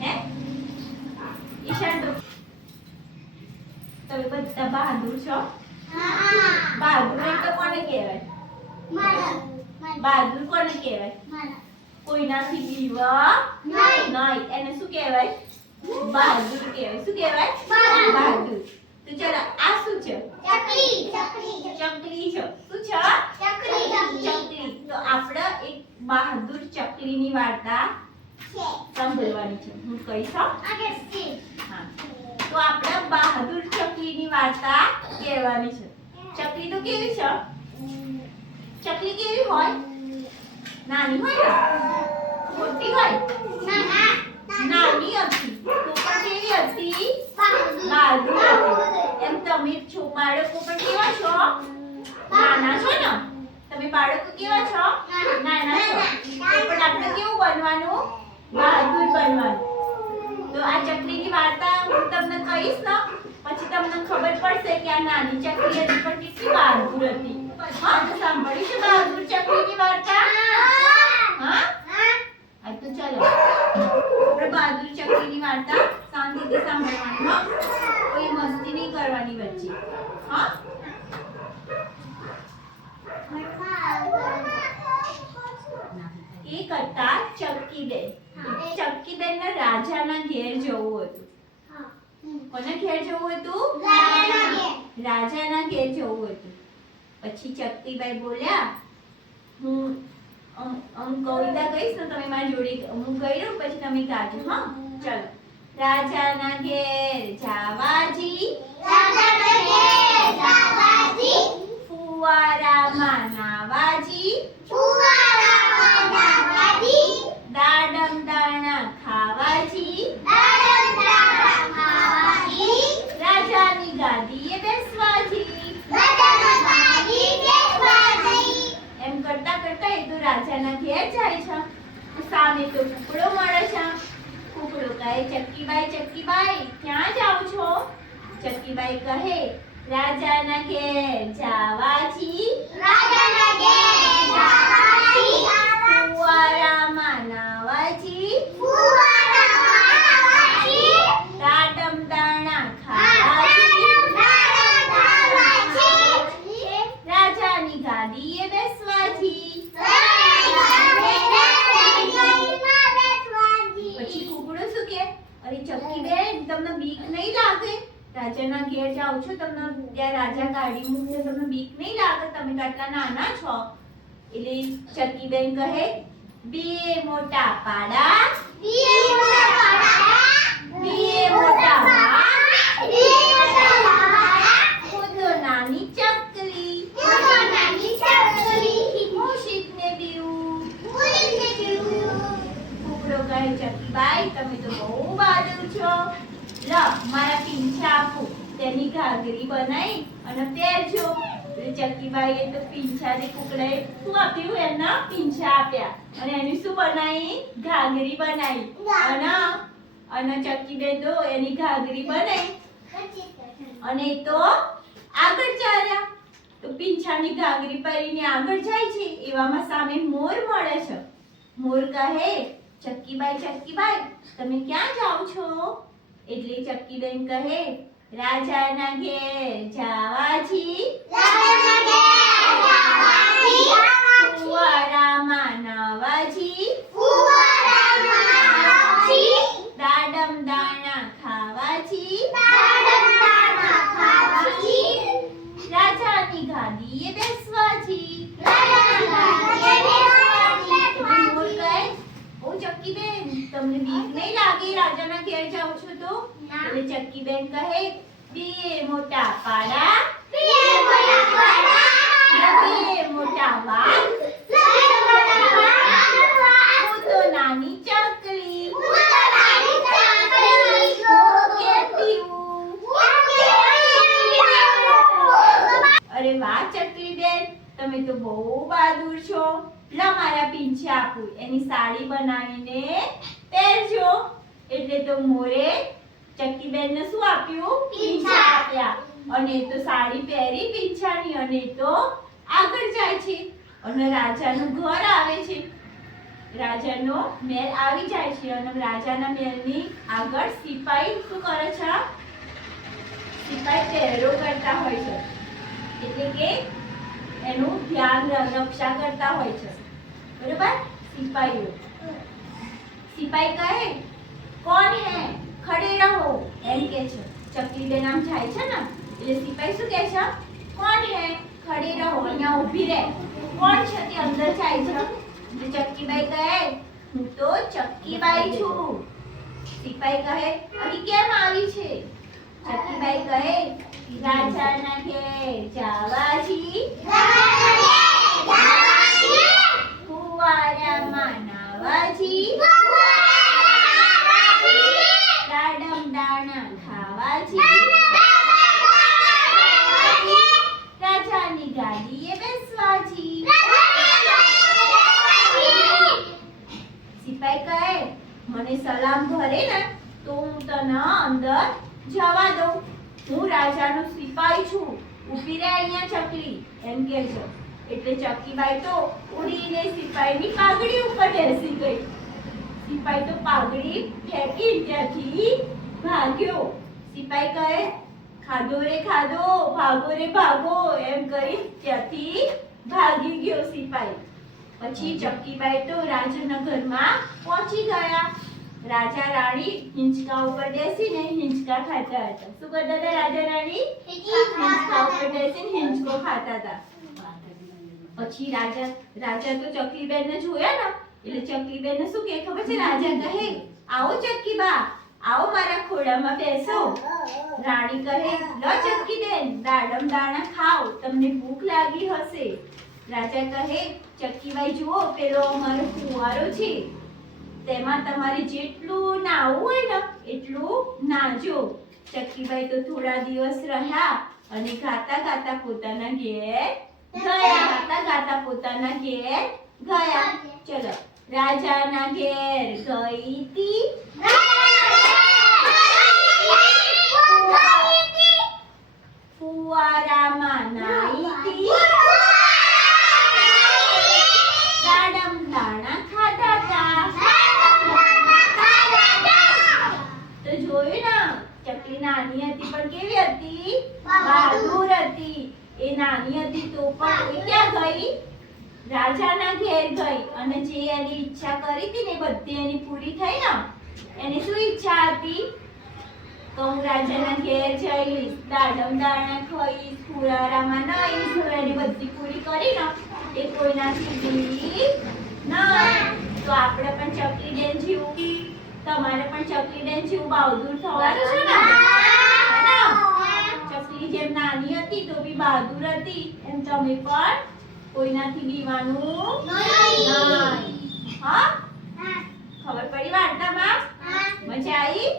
હે ઈશાન તો તમે બધા બહાદુર છો બહાદુર એટલે કોને કહેવાય બહાદુર કોને કહેવાય કોઈનાથી બીવા નહીં એને શું કહેવાય બહાદુર કહેવાય શું કહેવાય બહાદુર તો ચલો આ શું છે ચકલી છે શું છે ચકલી તો આપણે એક ચકલીની વાર્તા સાંભળવાની છે. હું કહીશ હો? તો આપણે બહાદુર ચકલીની વાર્તા કહેવાની છે. ચકલી તો કેવી છે? ચકલી કેવી હોય? નાની હોય? મોટી હોય? નાની. હતી. તો પણ કેવી હતી? બહાદુર. હતી. એમ તમે છો બાળકો પણ કેવા છો? નાના છો ને? તમે બાળકો કેવા છો? નાના. છો. આપણે કેવું બનવાનું? બહાદુર બનવાનું. તો આ ચકલીની વાર્તા હું તમને કહીશ ને, પછી તમને ખબર પડશે કે આ નાની ચકરી હતી પણ કેટલી બહાદુર હતી. હા, તો સાંભળી છે બહાદુર ચકલીની વાર્તા હા હા તો ચલો આપણે બહાદુર ચકલીની વાર્તા શાંતિથી સાંભળવાની હા કોઈ મસ્તી નહીં કરવાની વચ્ચે હા એક હતા ચક્કીબેન ચક્કીબેન ને રાજાના ઘેર જવું હતું. કોના ઘેર જવું હતું? રાજાના ઘેર. જવું હતું. પછી ચક્કીબાઈ બોલ્યા હું અમ- અમ કવિતા કહીશ ને તમે મારી જોડે હું કહી દઉં પછી તમે ગાજો હા? ચલો. રાજાના ઘેર જાવાજી. ફુવારામાં નાવાજી. દાડમ દાણા ખાવાજી રાજાની ગાદીએ બેસવાજી એમ કરતા કરતા એ તો રાજાના ઘેર જાય છે. સામે તો કુકડો મળે છે. કુકડો કહે ચક્કીબાઈ ચક્કીબાઈ ક્યાં જાવ છો? ચક્કીબાઈ કહે રાજાના ઘેર જાવાજી જાવાથી નાવાજી દાડમ દાણા ખાવાજી રાજાની ગાદીએ બેસવાજી પછી કુકડો શું કે અરે ચક્કી બેન તમને બીક નહીં લાગે રાજાના ઘેર જાઓ છો? તમને ત્યાં રાજા કાઢી મૂકશે તમને બીક નહીં લાગે? તમે તો આટલા નાના છો. એટલે ચકીબેન કહે બે મોટા પાડા બે મોટા વાઘ હું તો નાની ચકલી હું શીપને બીવું કુકડો કહે ચકીબાઈ તમે તો બહુ બહાદુર છો લ મારા પીંછા આપું તેની ઘાઘરી બનાવી અને પહેરજો ચક્કીબાઈ એ તો પીંછા પીંછાને કુકડાએ શું આપ્યું? એમના પીંછા આપ્યા. અને એની શું બનાવી ઘાઘરી બનાવી અને અને ચકીબેન તો એની ઘાઘરી બનાવી અને તો આગળ ચાલ્યા તો પીંછાની ઘાઘરી પહેરીને આગળ જાય છે. એવામાં સામે મોર મળે છે. મોર કહે, ચક્કીબાઈ ચક્કીબાઈ, તમે ક્યાં જાઓ છો? એટલે ચક્કીબેન કહે રાજાના ઘેર જાવાજી ફુવારામાં નાવાજી દાડમ દાણા ખાવાજી રાજાની ગાદીએ બેસવાજી કહે ઓ ચક્કીબેન તમને બીક નહીં લાગે? રાજાના ઘેર જાઓ છો તો? એટલે ચક્કીબેન કહે બે મોટા પાડા બે મોટા પાડા. તો નાની ચકલી. અરે વાહ ચકલી બેન તમે તો બહુ બહાદુર છો. લા મારા પીંછે આપું એની સાડી બનાવીને પહેરજો. એટલે તો મોરે ચક્કીબેન ને શું આપ્યું? પીંછા આપ્યા. અને તો સાડી પહેરી પીંછાની અને તો આગળ જાય છે. અને રાજાનું ઘર આવે છે. રાજાનો મહેલ આવી જાય છે અને રાજાના મહેલની આગળ સિપાઈ શું કરે છે? સિપાઈ પહેરો કરતા હોય છે. એટલે કે એનું ધ્યાન રક્ષા કરતા હોય છે. બરોબર? સિપાઈઓ. સિપાઈ કહે કોણ હે? ખડે રહો. એમ કે છે. ચકલી બેન આમ જાય છે ને, એટલે સિપાઈ શું કહે છે? કોણ હે? ખડે રહો, અહીંયા ઊભી રહે. કોણ છે તે અંદર જાય છે? એટલે ચક્કીબાઈ કહે, હું તો ચક્કીબાઈ છું. સિપાઈ કહે, અહીં કેમ આવી છે? ચક્કીબાઈ કહે, રાજાના ઘેર જાવાજી ફુવારામાં નાવાજી દાડમ દાણા ખાવાજી રાજાની ગાડીએ બેસવાજી સિપાઈ કહે મને સલામ ભરે ને તો હું તને અંદર જવા દો હું રાજાનો સિપાઈ છું. ઊભી રહે અહીંયા ચકલી. એમ કે છે એટલે ચકીબાઈ તો ઉડીને સિપાઈની પાઘડી ઉપર બેસી ગઈ. સિપાઈ તો પાઘડી ફેંકી ત્યાંથી ભાગ્યો. સિપાઈ કહે, ખાધો રે ખાધો, ભાગો રે ભાગો. એમ કરી ત્યાંથી ભાગી ગયો સિપાઈ. પછી ચક્કીબાઈ તો રાજનગરમાં પહોંચી ગયા. રાજા રાણી હિંચકા ઉપર બેસીને હિંચકા ખાતા હતા. શું કરતા હતા રાજા રાણી હિંચકા ઉપર બેસીને હિંચકો ખાતા હતા. પછી રાજા રાજા તો ચકલીબેનને જોયા ને. એટલે ચકલીબેનને શું કે ખબર છે? રાજા કહે, આવો ચક્કીબા આવો મારા ખોળામાં બેસો. રાણી કહે, લો બેન, દાડમ દાણા ખાઓ, તમને ભૂખ લાગી હશે. રાજા કહે ચક્કીબાઈ જુઓ, પેલો અમારો ફુવારો છે. તેમાં તમારે જેટલું નાવું હોય ને એટલું નાજો. ચક્કીભાઈ તો થોડા દિવસ રહ્યા અને ગાતા ગાતા પોતાના ઘેર ગયા ગાતા ગાતા પોતાના ઘેર ગયા. ચલો રાજાના ઘેર ગઈ તી. ને નાની હતી પણ કેવી હતી? બહાદુર હતી. એ નાની હતી તો પણ એ ક્યાં ગઈ, રાજાના ઘેર ગઈ. અને જે એની ઈચ્છા કરી હતી ને બધી એની પૂરી થઈ ને, એની શું ઈચ્છા હતી? તો હું રાજાના ઘેર જઈશ દાડમ દાણા ખાઈશ ફુરારામાં નઈશ, હું એની બધી પૂરી કરી ને, એ કોઈનાથી સુધી ના. તો આપણે પણ ચકલી ડેન જેવું તમારે પણ ચકલી બેન જેવું બહાદુર થવાનું છે ને? ચકલી જેમ નાની હતી તો બી બહાદુર હતી. એમ તમે પણ કોઈનાથી બીવાનું નહીં. હા? ખબર પડી વાર્તામાં? મજા આવી.